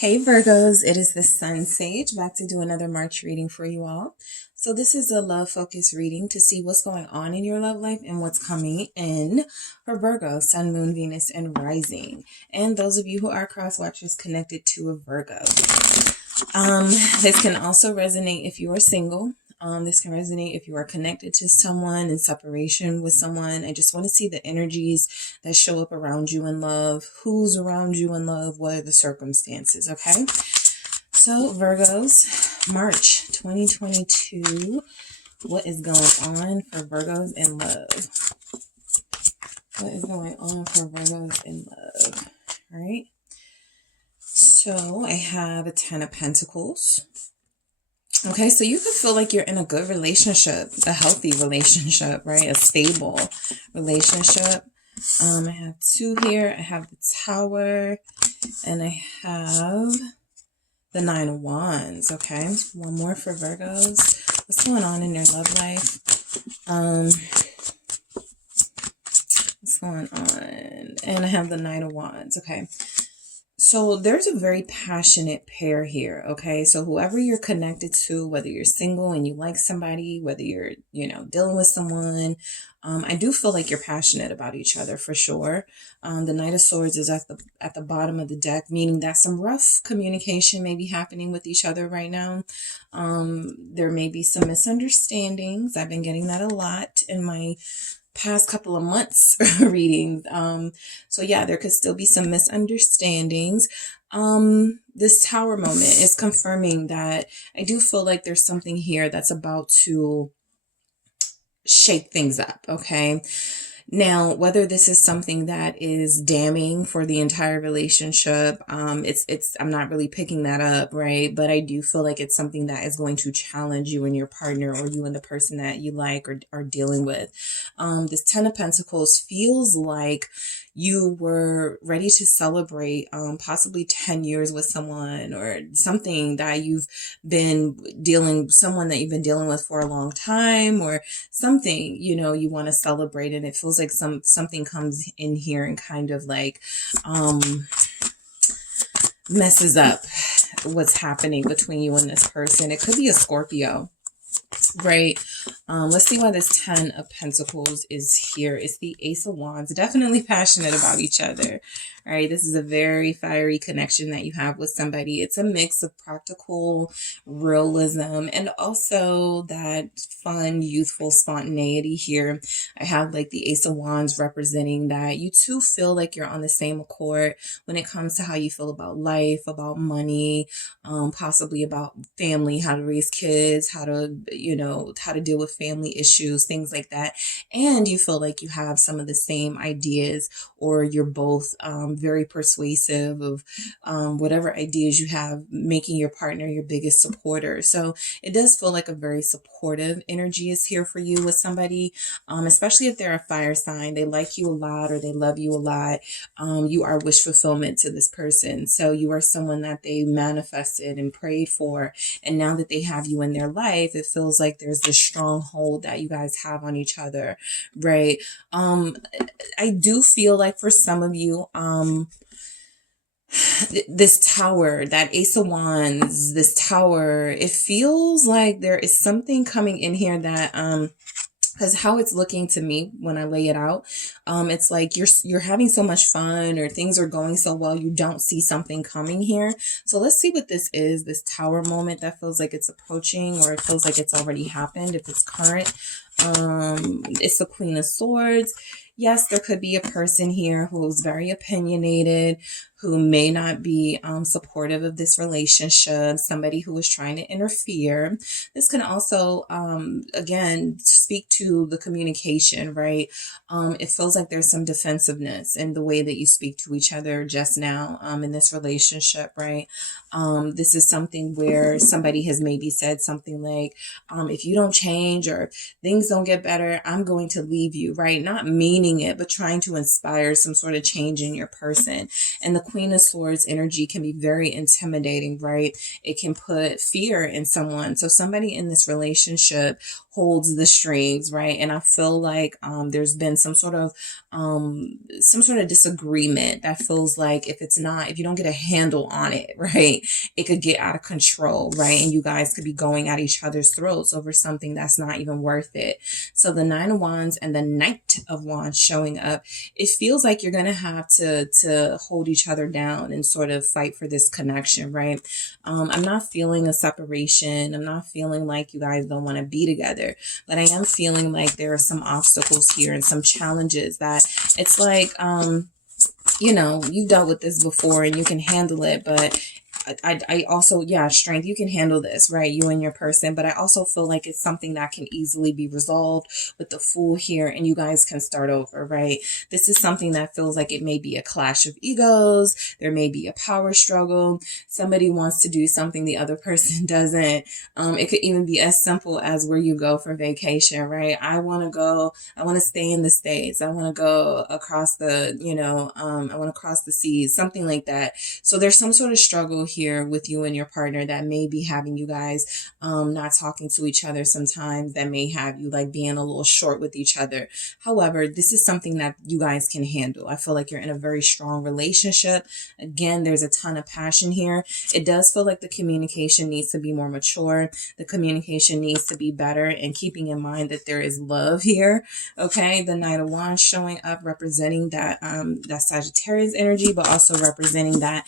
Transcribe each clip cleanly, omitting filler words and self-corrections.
Hey Virgos, it is the Sun Sage back to do another March reading for you all. So this is a love focused reading to see what's going on in your love life and what's coming in for Virgo, Sun, Moon, Venus, and Rising. And those of you who are cross watchers connected to a Virgo. This can also resonate if you are single. This can resonate if you are connected to someone, in separation with someone. I just want to see the energies that show up around you in love. Who's around you in love? What are the circumstances? Okay. So Virgos, March 2022. What is going on for Virgos in love? What is going on for Virgos in love? All right. So I have a 10 of Pentacles. Okay, so you could feel like you're in a good relationship, a healthy relationship, right? A stable relationship. I have 2 here. I have the Tower, and I have the 9 of Wands. Okay, one more for Virgos. What's going on in your love life? What's going on? And I have the 9 of Wands. Okay. So there's a very passionate pair here, okay? So whoever you're connected to, whether you're single and you like somebody, whether you're, dealing with someone, I do feel like you're passionate about each other for sure. The Knight of Swords is at the bottom of the deck, meaning that some rough communication may be happening with each other right now. There may be some misunderstandings. I've been getting that a lot in my past couple of months reading. So yeah, there could still be some misunderstandings. This Tower moment is confirming that I do feel like there's something here that's about to shake things up. Okay. Now, whether this is something that is damning for the entire relationship, I'm not really picking that up, right? But I do feel like it's something that is going to challenge you and your partner, or you and the person that you like or are dealing with. This 10 of Pentacles feels like you were ready to celebrate possibly 10 years with someone, or something that someone that you've been dealing with for a long time, or something, you want to celebrate. And it feels like something comes in here and kind of like messes up what's happening between you and this person. It could be a Scorpio. Right. Let's see why this 10 of Pentacles is here. It's the Ace of Wands. Definitely passionate about each other. All right. This is a very fiery connection that you have with somebody. It's a mix of practical realism and also that fun, youthful spontaneity here. I have like the Ace of Wands representing that you two feel like you're on the same accord when it comes to how you feel about life, about money, possibly about family, how to raise kids, how to deal with family issues, things like that. And you feel like you have some of the same ideas, or you're both very persuasive of whatever ideas you have, making your partner your biggest supporter. So it does feel like a very supportive energy is here for you with somebody, especially if they're a fire sign. They like you a lot, or they love you a lot. You are wish fulfillment to this person. So you are someone that they manifested and prayed for. And now that they have you in their life, it feels like there's this strong hold that you guys have on each other, right? I do feel like for some of you, this Tower, that Ace of Wands, this Tower, it feels like there is something coming in here that, because how it's looking to me when I lay it out, it's like you're having so much fun, or things are going so well, you don't see something coming here. So let's see what this is, this Tower moment that feels like it's approaching, or it feels like it's already happened if it's current. It's the Queen of Swords. Yes, there could be a person here who's very opinionated, who may not be supportive of this relationship, somebody who is trying to interfere. This can also, again, speak to the communication, right? It feels like there's some defensiveness in the way that you speak to each other just now in this relationship, right? This is something where somebody has maybe said something like, if you don't change, or things don't get better, I'm going to leave you, right? Not meaning it, but trying to inspire some sort of change in your person. And the Queen of Swords energy can be very intimidating, right? It can put fear in someone. So somebody in this relationship holds the strings, right? And I feel like there's been some sort of disagreement that feels like if you don't get a handle on it, right, it could get out of control, right? And you guys could be going at each other's throats over something that's not even worth it. So the Nine of Wands and the Knight of Wands showing up, it feels like you're going to have to hold each other down and sort of fight for this connection, right? I'm not feeling a separation. I'm not feeling like you guys don't want to be together, but I am feeling like there are some obstacles here and some challenges that it's like, you know, you've dealt with this before and you can handle it, but I also, yeah, strength, you can handle this, right? You and your person, but I also feel like it's something that can easily be resolved with the Fool here and you guys can start over, right? This is something that feels like it may be a clash of egos. There may be a power struggle. Somebody wants to do something the other person doesn't. It could even be as simple as where you go for vacation, right? I want to stay in the States. I want to go across the, you know, I want to cross the seas, something like that. So there's some sort of struggle here with you and your partner that may be having you guys not talking to each other sometimes, that may have you like being a little short with each other. However, this is something that you guys can handle. I feel like you're in a very strong relationship. Again, there's a ton of passion here. It does feel like the communication needs to be more mature. The communication needs to be better, and keeping in mind that there is love here. Okay, the Knight of Wands showing up, representing that that Sagittarius energy, but also representing that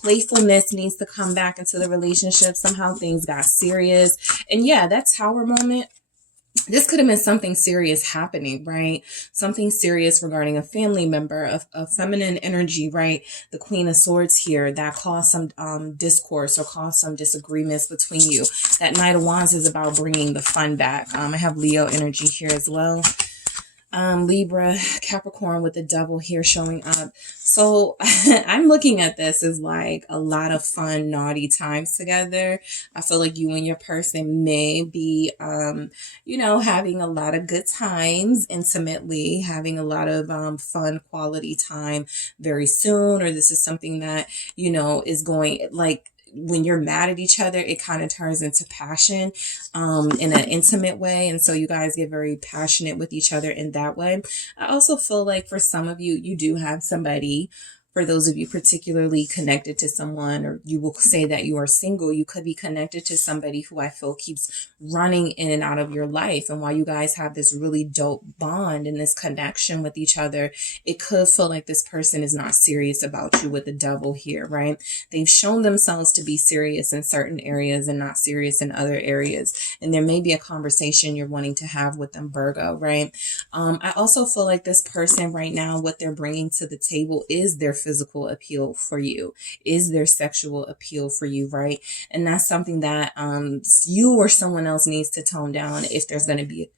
playfulness needs to come back into the relationship. Somehow things got serious. And yeah, that Tower moment, this could have been something serious happening, right? Something serious regarding a family member, a feminine energy, right? The Queen of Swords here that caused some discourse or caused some disagreements between you. That Knight of Wands is about bringing the fun back. I have Leo energy here as well. Libra, Capricorn with the Devil here showing up. So I'm looking at this as like a lot of fun, naughty times together. I feel like you and your person may be, you know, having a lot of good times intimately, having a lot of fun, quality time very soon. Or this is something that, you know, is going like, when you're mad at each other, it kind of turns into passion in an intimate way. And so you guys get very passionate with each other in that way. I also feel like for some of you, you do have somebody, for those of you particularly connected to someone, or you will say that you are single, you could be connected to somebody who I feel keeps running in and out of your life. And while you guys have this really dope bond and this connection with each other, it could feel like this person is not serious about you with the Devil here, right? They've shown themselves to be serious in certain areas and not serious in other areas. And there may be a conversation you're wanting to have with them, Virgo, right? I also feel like this person right now, what they're bringing to the table is their physical appeal for you, is their sexual appeal for you, right? And that's something that you or someone else needs to tone down if there's going to be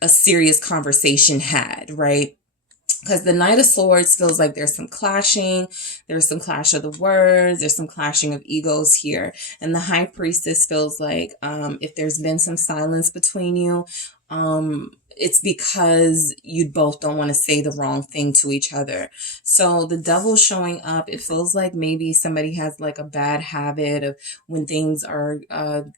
a serious conversation had, right? Because the Knight of Swords feels like there's some clashing, there's some clash of the words, there's some clashing of egos here. And the High Priestess feels like if there's been some silence between you, it's because you both don't want to say the wrong thing to each other. So the Devil showing up, it feels like maybe somebody has like a bad habit of when things are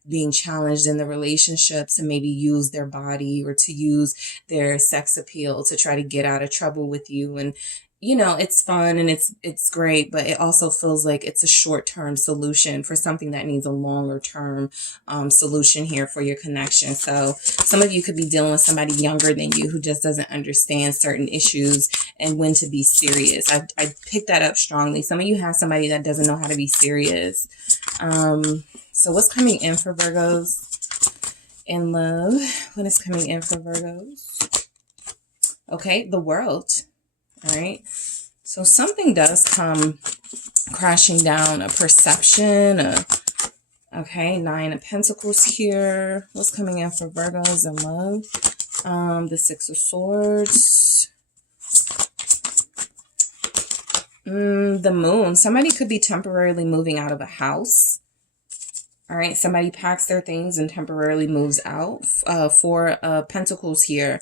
being challenged in the relationship to maybe use their body or to use their sex appeal to try to get out of trouble with you. And you know, it's fun and it's great, but it also feels like it's a short-term solution for something that needs a longer-term solution here for your connection. So some of you could be dealing with somebody younger than you who just doesn't understand certain issues and when to be serious. I picked that up strongly. Some of you have somebody that doesn't know how to be serious. So what's coming in for Virgos in love? What is coming in for Virgos? Okay, the World. All right, so something does come crashing down, a perception, okay, Nine of Pentacles here. What's coming in for Virgos in love? The Six of Swords. The Moon. Somebody could be temporarily moving out of a house. All right, somebody packs their things and temporarily moves out. Four of Pentacles here.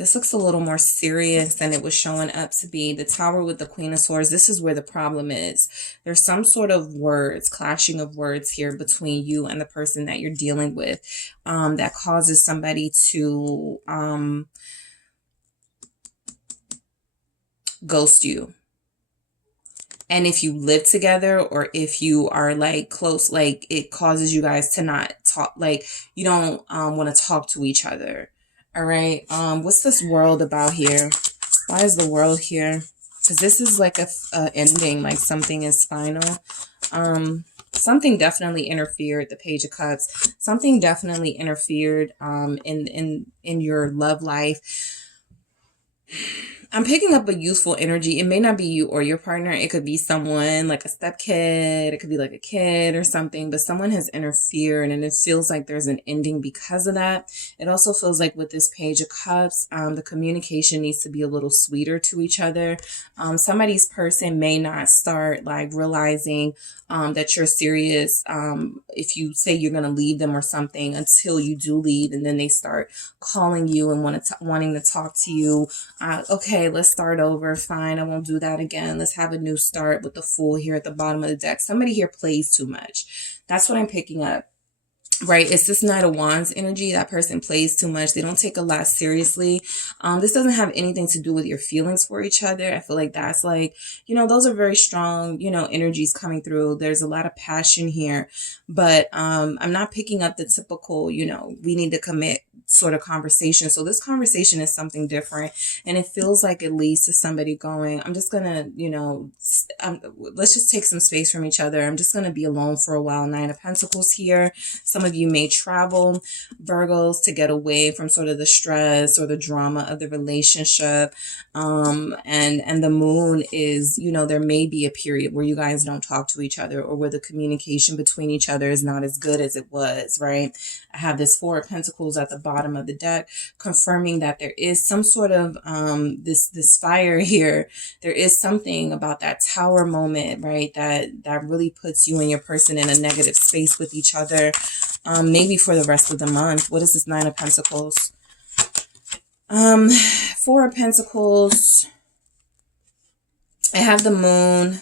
This looks a little more serious than it was showing up to be. The Tower with the Queen of Swords, this is where the problem is. There's some sort of words, clashing of words here between you and the person that you're dealing with, that causes somebody to ghost you. And if you live together, or if you are like close, like it causes you guys to not talk, like you don't want to talk to each other. All right. What's this world about here? Why is the world here? Because this is like a ending, like something is final. Something definitely interfered. The Page of Cups. Something definitely interfered in your love life. I'm picking up a youthful energy. It may not be you or your partner. It could be someone like a stepkid. It could be like a kid or something, but someone has interfered and it feels like there's an ending because of that. It also feels like with this Page of Cups, the communication needs to be a little sweeter to each other. Somebody's person may not start like realizing that you're serious if you say you're going to leave them or something until you do leave, and then they start calling you and wanting to talk to you. Okay, let's start over. Fine, I won't do that again. Let's have a new start with the Fool here at the bottom of the deck. Somebody here plays too much. That's what I'm picking up. Right, it's this Knight of Wands energy. That person plays too much. They don't take a lot seriously. This doesn't have anything to do with your feelings for each other. I feel like that's like, those are very strong, energies coming through. There's a lot of passion here, but I'm not picking up the typical, we need to commit sort of conversation. So this conversation is something different, and it feels like it leads to somebody going, I'm just gonna, let's just take some space from each other. I'm just gonna be alone for a while. Nine of Pentacles here. Some of you may travel, Virgos, to get away from sort of the stress or the drama of the relationship. And the Moon is, there may be a period where you guys don't talk to each other, or where the communication between each other is not as good as it was, right? I have this Four of Pentacles at the bottom of the deck, confirming that there is some sort of this fire here. There is something about that Tower moment, right, that really puts you and your person in a negative space with each other, maybe for the rest of the month. What is this Nine of Pentacles? Four of Pentacles. I have the Moon.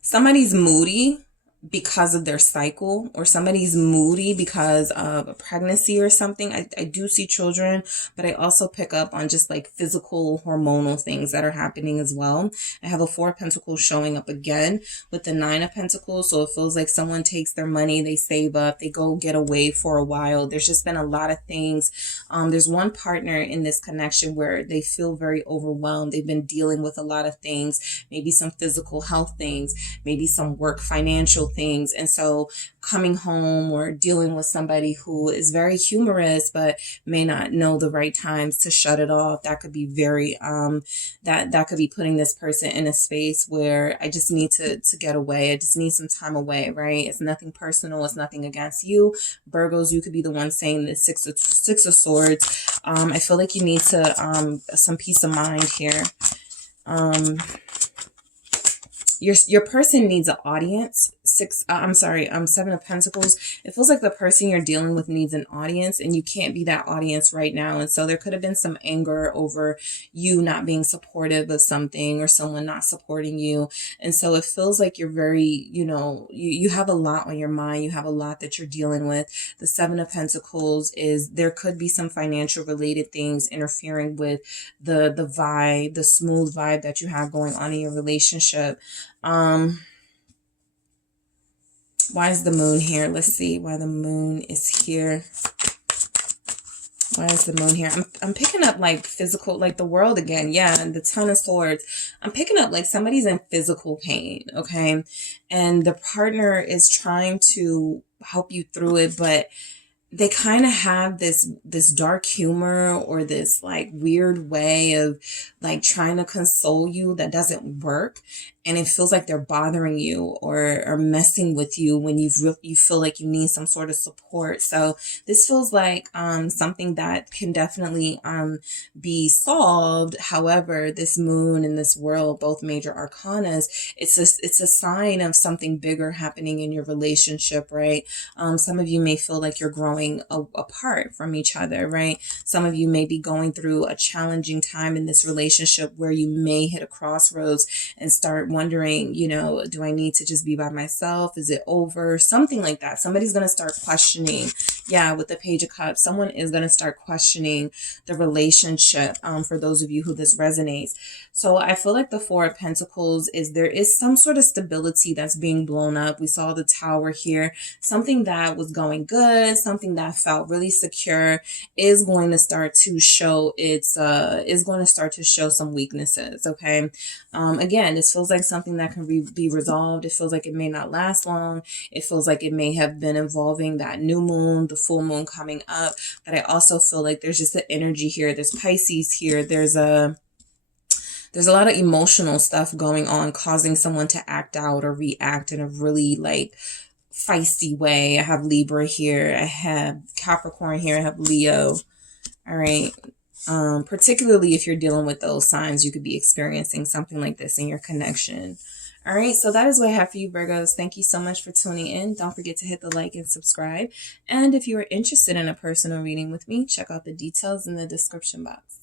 Somebody's moody because of their cycle, or somebody's moody because of a pregnancy or something. I do see children, but I also pick up on just like physical hormonal things that are happening as well. I have a Four of Pentacles showing up again with the Nine of Pentacles. So it feels like someone takes their money, they save up, they go get away for a while. There's just been a lot of things. There's one partner in this connection where they feel very overwhelmed. They've been dealing with a lot of things, maybe some physical health things, maybe some work financial things. And so coming home or dealing with somebody who is very humorous but may not know the right times to shut it off, that could be very that could be putting this person in a space where I just need to get away. I just need some time away, right? It's nothing personal. It's nothing against you. Virgos, you could be the one saying the Six of Swords. I feel like you need to some peace of mind here. Your person needs an audience. Seven of Pentacles. It feels like the person you're dealing with needs an audience, and you can't be that audience right now. And so there could have been some anger over you not being supportive of something, or someone not supporting you. And so it feels like you're very, you have a lot on your mind. You have a lot that you're dealing with. The Seven of Pentacles is, there could be some financial related things interfering with the vibe, the smooth vibe that you have going on in your relationship. Why is the Moon here? Let's see why the Moon is here. Why is the Moon here? I'm picking up like physical, like the World again. Yeah, and the Ten of Swords. I'm picking up like somebody's in physical pain, okay? And the partner is trying to help you through it, but they kind of have this dark humor, or this like weird way of like trying to console you that doesn't work. and it feels like they're bothering you or messing with you when you feel like you need some sort of support. So this feels like something that can definitely be solved. However, this moon and this world, both major arcanas, it's a sign of something bigger happening in your relationship, right? Some of you may feel like you're growing apart from each other, right? Some of you may be going through a challenging time in this relationship where you may hit a crossroads and start wondering, you know, do I need to just be by myself? Is it over? Something like that. Somebody's going to start questioning. Yeah, with the Page of Cups, someone is going to start questioning the relationship, for those of you who this resonates. So I feel like the Four of Pentacles is there is some sort of stability that's being blown up. We saw the Tower here. Something that was going good, something that felt really secure is going to start to show some weaknesses. Okay. Again, this feels like something that can be resolved. It feels like it may not last long. It feels like it may have been involving that new moon, the full moon coming up. But I also feel like there's just the energy here. There's Pisces here. There's a lot of emotional stuff going on, causing someone to act out or react in a really like feisty way. I have Libra here. I have Capricorn here. I have Leo. All right. Particularly if you're dealing with those signs, you could be experiencing something like this in your connection. All right, so that is what I have for you, Virgos. Thank you so much for tuning in. Don't forget to hit the like and subscribe. And if you are interested in a personal reading with me, check out the details in the description box.